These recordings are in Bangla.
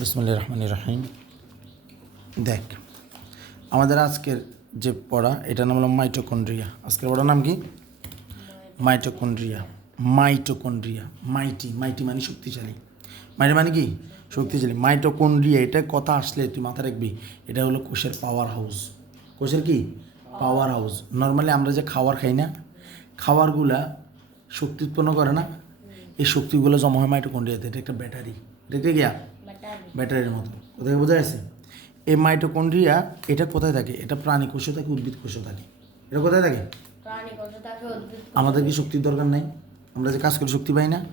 বিসমুল্লাহ রহমান রাহিম। দেখ, আমাদের আজকের যে পড়া, এটার নাম হলো মাইটোকন্ড্রিয়া। আজকের পড়ার নাম কি? মাইটোকন্ড্রিয়া। মাইটোকন্ড্রিয়া। মাইটি মাইটি মানে শক্তিশালী। মাইটি মানে কি? শক্তিশালী। মাইটোকন্ড্রিয়া, এটা কথা আসলে তুই মাথা রাখবি, এটা হলো কোষের পাওয়ার হাউস কোষের কি? পাওয়ার হাউস নর্মালি আমরা যে খাবার খাই না, খাবারগুলা শক্তি উৎপন্ন করে না, এই শক্তিগুলো জমা হয় মাইটোকন্ড্রিয়াতে। এটা একটা ব্যাটারি। এটা একটা গিয়া? ব্যাটারির মতো কোথায় বোঝা গেছে? এই মাইটোকন্ড্রিয়া এটা কোথায় থাকে? এটা প্রাণী কোষে থাকে উদ্ভিদ কোষে থাকে। এটা কোথায় থাকে? আমাদের কি শক্তির দরকার নাই? আমরা যে কাজ করি শক্তি পাই না।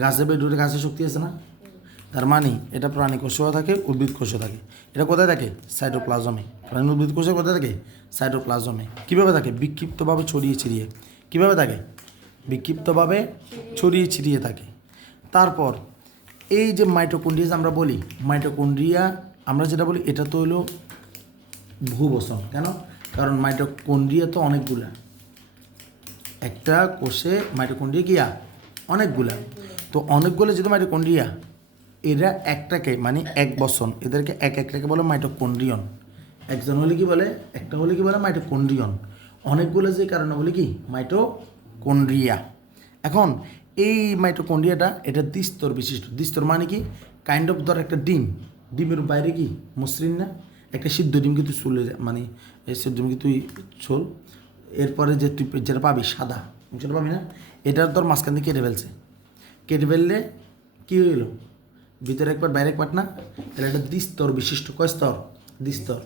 গাছে বেডুরে গাছে শক্তি আছে না? তার মানে এটা প্রাণী কোষেও থাকে উদ্ভিদ কোষে থাকে। এটা কোথায় থাকে? সাইটোপ্লাজমে। প্রাণী উদ্ভিদ কোষে কোথায় থাকে? সাইটোপ্লাজমে। কীভাবে থাকে? বিক্ষিপ্তভাবে ছড়িয়ে ছিড়িয়ে। কীভাবে থাকে? বিক্ষিপ্তভাবে ছড়িয়ে ছিড়িয়ে থাকে। তারপর এই যে মাইটোকন্ড্রিয়া আমরা বলি, মাইটোকন্ড্রিয়া আমরা যেটা বলি, এটা তো হলো ভূবসন, কেন? কারণ মাইটোকন্ড্রিয়া তো অনেকগুলা। একটা কোষে মাইটোকন্ড্রিয়া গিয়া অনেকগুলা। তো অনেকগুলো যেহেতু মাইটোকন্ড্রিয়া, এরা একটাকে মানে এক বসন, এদেরকে এক একটাকে বলে মাইটোকন্ড্রিয়ন। একজন হলে কি বলে? একটা হলে কি বলে? মাইটোকন্ড্রিয়ন। অনেকগুলো যে কারণে বলে কি? মাইটোকন্ড্রিয়া। এখন এই মাইটোকন্ড্রিয়াটা এটা দ্বিস্তর বিশিষ্ট। দ্বিস্তর মানে কি? কাইন্ড অফ ধর একটা ডিম। ডিমের বাইরে কি? মসৃণ না? একটা সিদ্ধ ডিম কিন্তু চলে যায়। মানে সিদ্ধ ডিম তুই ছোল, এরপরে যে তুই যেটা পাবি, সাদা। যেটা পাবি না? এটার তোর মাঝখান দিয়ে কেটে ফেলছে। কেটে ফেললে কী হইল? ভিতরে একবার বাইরে একবার না? এটা দ্বিস্তর বিশিষ্ট। কয় স্তর? দ্বিস্তর।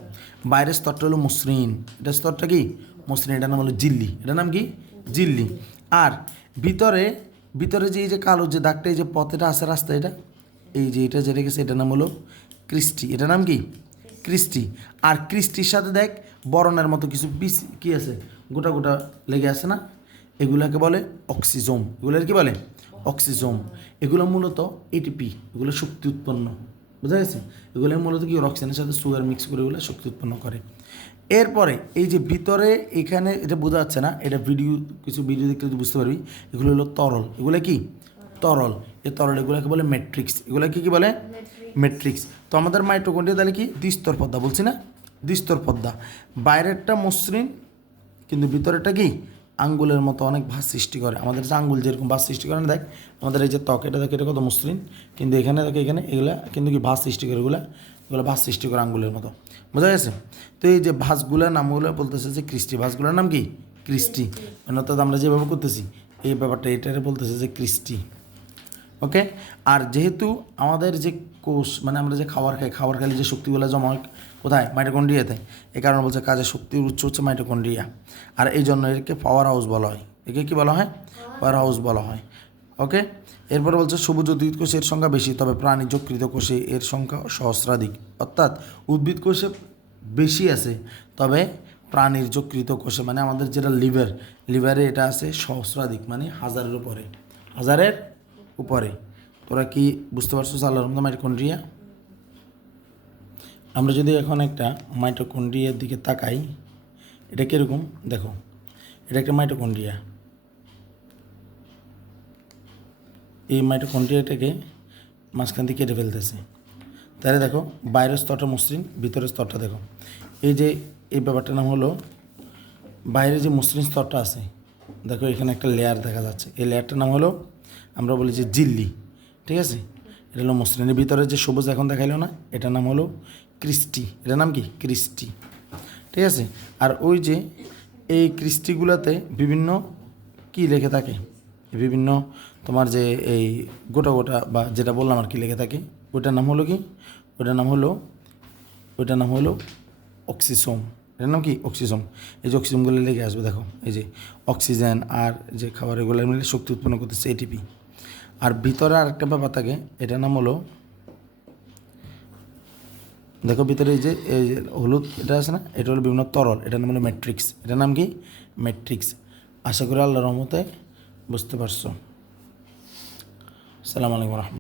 বাইরের স্তরটা হলো মসৃণ। এটা স্তরটা কি? মসৃণ। এটার নাম হলো জিল্লি। এটার নাম কি? জিল্লি। আর ভিতরে ভিতরে যে এই যে কালো যে দাগটা, এই যে পথেটা আছে রাস্তা এটা, এই যে এটা যেটা গেছে এটার নাম হলো ক্রিস্টি। এটার নাম কি? ক্রিস্টি। আর ক্রিস্টির সাথে দেখ, বরণের মতো কিছু বিষ কি আছে, গোটা গোটা লেগে আছে না? এগুলাকে বলে অক্সিজোম। এগুলোর কি বলে? অক্সিজোম। এগুলো মূলত এটিপি এগুলো শক্তি উৎপন্ন। বুঝা গেছে? এগুলো মূলত কি? অক্সিজেনের সাথে সুগার মিক্স করে এগুলো শক্তি উৎপন্ন করে। এরপরে এই যে ভিতরে এখানে এটা বোঝা যাচ্ছে না এটা ভিডিও কিছু ভিডিও দেখতে তুই বুঝতে পারবি। এগুলো হলো তরল। এগুলো কি? তরল। এ তরল এগুলোকে বলে ম্যাট্রিক্স এগুলোকে কি বলে? ম্যাট্রিক্স তো আমাদের মাইটোকন্ড্রিয়া তাহলে কি? দ্বিস্তর পদ্মা বলছি না? দ্বিস্তর পদ্মা। বাইরেরটা মসৃণ কিন্তু ভিতরেরটা কি? আঙ্গুলের মতো অনেক ভাস সৃষ্টি করে। আমাদের যে আঙ্গুল যেরকম ভাস সৃষ্টি করে না দেখ আমাদের এই যে ত্বক এটা দেখ এটা কত মসৃণ। কিন্তু এখানে দেখো এখানে এগুলা কিন্তু কি ভাস সৃষ্টি করে এগুলা? এগুলো ভাস সৃষ্টি করে আঙ্গুলের মতো। বোঝা গেছে? তো এই যে ভাসগুলোর নামগুলো বলতেছে যে কৃষ্টি ভাসগুলোর নাম কি? কৃষ্টি। মানে অর্থাৎ আমরা যেভাবে করতেছি এই ব্যাপারটা এটারে বলতেছে যে কৃষ্টি। ওকে? আর যেহেতু আমাদের যে কোষ মানে আমরা যে খাবার খাই খাবার খাইলে যে শক্তিগুলো জমা হয় কোথায়? মাইটোকন্ড্রিয়াতে। এই কারণে বলছে কাজের শক্তির উৎস হচ্ছে মাইটোকন্ড্রিয়া। আর এই জন্য একে পাওয়ার হাউস বলা হয়। একে কি বলা হয়? পাওয়ার হাউস বলা হয়। ওকে এরপরে বলছে, সবুজ উদ্ভিদ কোষে এর সংখ্যা বেশি, তবে প্রাণী যকৃত কোষে এর সংখ্যা সহস্রাধিক। অর্থাৎ উদ্ভিদ কোষে বেশি আছে, তবে প্রাণীর যকৃত কোষে মানে আমাদের যেটা লিভার, লিভারে এটা আছে সহস্রাধিক মানে হাজারের উপরে। হাজারের উপরে। তোরা কি বুঝতে পারছ আল্লাহর মতো মাইটোকন্ড্রিয়া? আমরা যদি এখন একটা মাইটোকন্ড্রিয়ার দিকে তাকাই, এটা কীরকম? দেখো, এটা একটা মাইটোকন্ড্রিয়া। এই মাইটোকন্ড্রিয়াটাকে মাঝখান দিয়ে কেটে ফেলতেছে। তাহলে দেখো বাইরের স্তরটা মসৃণ ভিতরের স্তরটা দেখো। এই যে, এই ব্যাপারটার নাম হলো বাইরে যে মসৃণ স্তরটা আছে, দেখো এখানে একটা লেয়ার দেখা যাচ্ছে। এই লেয়ারটার নাম হলো, আমরা বলি যে জিল্লি, ঠিক আছে? এটা হলো মসৃণের ভিতরে যে সবুজ এখন দেখাইলো না, এটার নাম হলো ক্রিস্টি। এটার নাম কি? ক্রিস্টি। ঠিক আছে? আর ওই যে, এই ক্রিস্টিগুলোতে বিভিন্ন কি লেখে থাকে? বিভিন্ন তোমার যে এই গোটা গোটা বা যেটা বললাম আর কি লেগে থাকে, ওইটার নাম হলো কি? ওইটার নাম হলো, ওইটার নাম হলো অক্সিসোম। এটার নাম কি? অক্সিসোম। এই যে অক্সিজোমগুলো লেগে আসবে দেখো, এই যে অক্সিজেন আর যে খাবার, এগুলো মিলে শক্তি উৎপন্ন করতেছে এটিপি আর ভিতরে আরেকটা ব্যাপার থাকে, এটার নাম হলো, দেখো ভিতরে এই যে এই যে হলুদ এটা আছে না? এটা হলো বিভিন্ন তরল, এটার নাম হলো ম্যাট্রিক্স। এটার নাম কি? ম্যাট্রিক্স। আশা করি আল্লাহর রহমতে বুঝতে পারছ? সালাম আলাইকুম রহমতুল্লাহ।